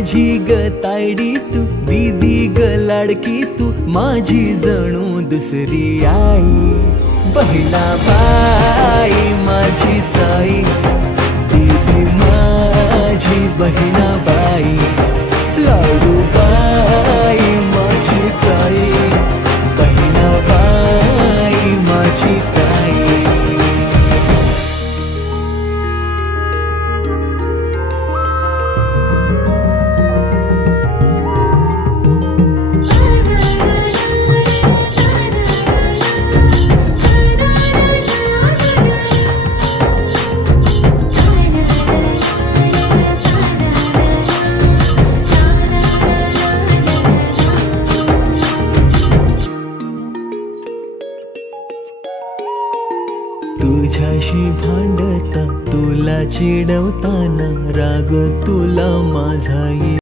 माझी ग तायडी तू, दीदी ग लाडकी तू, माझी जणू दुसरी आई. बहिणाबाई माझी ताई, दीदी माझी बहिणाबाई. लाडूबाई माझी ताई, बहिणाबाई माझी ताई. तुझ्याशी भांडता, तुला चिडवताना राग तुला माझा